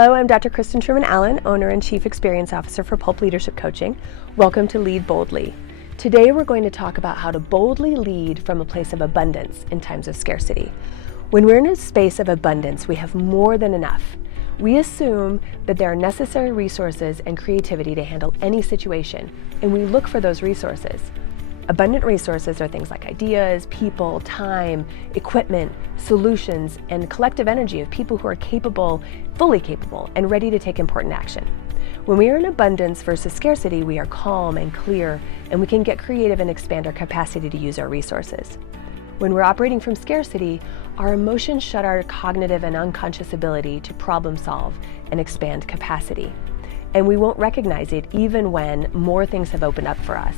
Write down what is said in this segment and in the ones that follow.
Hello, I'm Dr. Kristen Truman-Allen, owner and Chief Experience Officer for Pulp Leadership Coaching. Welcome to Lead Boldly. Today we're going to talk about how to boldly lead from a place of abundance in times of scarcity. When we're in a space of abundance, we have more than enough. We assume that there are necessary resources and creativity to handle any situation, and we look for those resources. Abundant resources are things like ideas, people, time, equipment, solutions, and collective energy of people who are capable, fully capable, and ready to take important action. When we are in abundance versus scarcity, we are calm and clear, and we can get creative and expand our capacity to use our resources. When we're operating from scarcity, our emotions shut our cognitive and unconscious ability to problem solve and expand capacity. And we won't recognize it even when more things have opened up for us.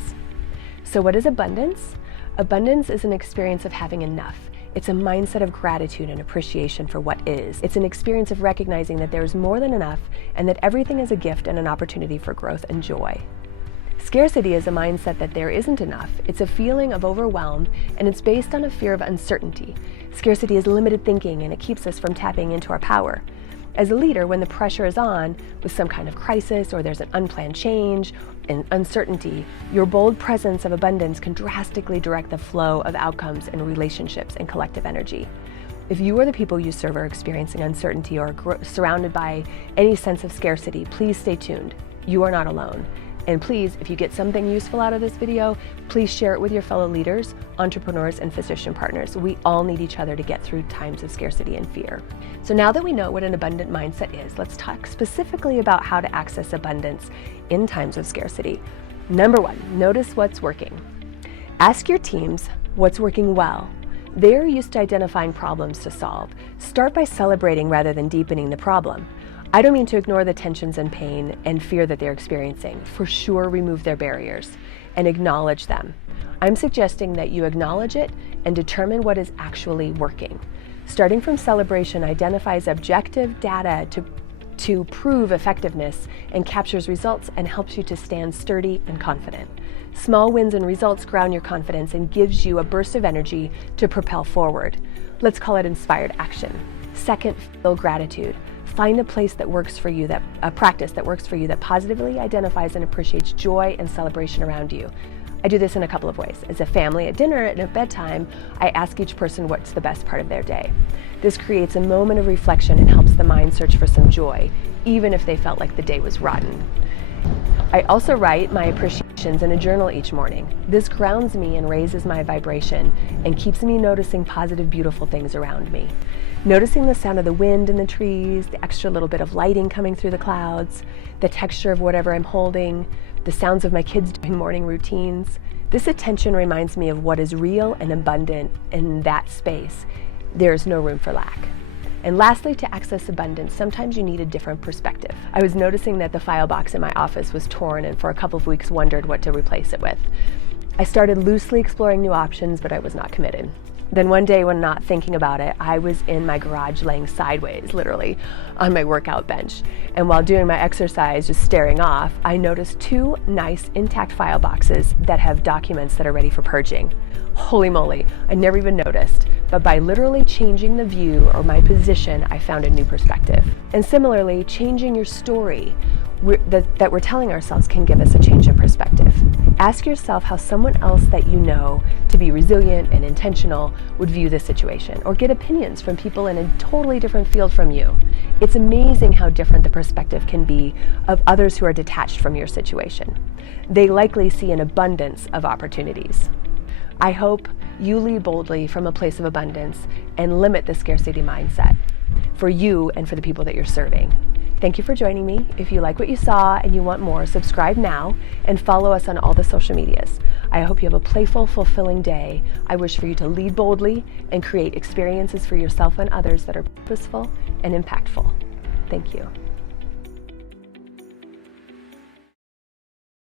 So what is abundance? Abundance is an experience of having enough. It's a mindset of gratitude and appreciation for what is. It's an experience of recognizing that there is more than enough and that everything is a gift and an opportunity for growth and joy. Scarcity is a mindset that there isn't enough. It's a feeling of overwhelm, and it's based on a fear of uncertainty. Scarcity is limited thinking, and it keeps us from tapping into our power. As a leader, when the pressure is on with some kind of crisis or there's an unplanned change and uncertainty, your bold presence of abundance can drastically direct the flow of outcomes and relationships and collective energy. If you or the people you serve are experiencing uncertainty or surrounded by any sense of scarcity, please stay tuned. You are not alone. And please, if you get something useful out of this video, please share it with your fellow leaders, entrepreneurs, and physician partners. We all need each other to get through times of scarcity and fear. So now that we know what an abundant mindset is, let's talk specifically about how to access abundance in times of scarcity. Number one, notice what's working. Ask your teams what's working well. They're used to identifying problems to solve. Start by celebrating rather than deepening the problem. I don't mean to ignore the tensions and pain and fear that they're experiencing. For sure, remove their barriers and acknowledge them. I'm suggesting that you acknowledge it and determine what is actually working. Starting from celebration identifies objective data to prove effectiveness and captures results and helps you to stand sturdy and confident. Small wins and results ground your confidence and gives you a burst of energy to propel forward. Let's call it inspired action. Second, feel gratitude. Find a place that works for you, a practice that works for you that positively identifies and appreciates joy and celebration around you. I do this in a couple of ways. As a family at dinner and at bedtime, I ask each person what's the best part of their day. This creates a moment of reflection and helps the mind search for some joy, even if they felt like the day was rotten. I also write my appreciations in a journal each morning. This grounds me and raises my vibration and keeps me noticing positive, beautiful things around me. Noticing the sound of the wind in the trees, the extra little bit of lighting coming through the clouds, the texture of whatever I'm holding, the sounds of my kids doing morning routines. This attention reminds me of what is real and abundant in that space. There's no room for lack. And lastly, to access abundance, sometimes you need a different perspective. I was noticing that the file box in my office was torn and for a couple of weeks wondered what to replace it with. I started loosely exploring new options, but I was not committed. Then one day when not thinking about it, I was in my garage laying sideways, literally, on my workout bench. And while doing my exercise, just staring off, I noticed two nice intact file boxes that have documents that are ready for purging. Holy moly, I never even noticed, but by literally changing the view or my position, I found a new perspective. And similarly, changing your story that we're telling ourselves can give us a change of perspective. Ask yourself how someone else that you know to be resilient and intentional would view this situation, or get opinions from people in a totally different field from you. It's amazing how different the perspective can be of others who are detached from your situation. They likely see an abundance of opportunities. I hope you lead boldly from a place of abundance and limit the scarcity mindset for you and for the people that you're serving. Thank you for joining me. If you like what you saw and you want more, subscribe now and follow us on all the social medias. I hope you have a playful, fulfilling day. I wish for you to lead boldly and create experiences for yourself and others that are purposeful and impactful. Thank you.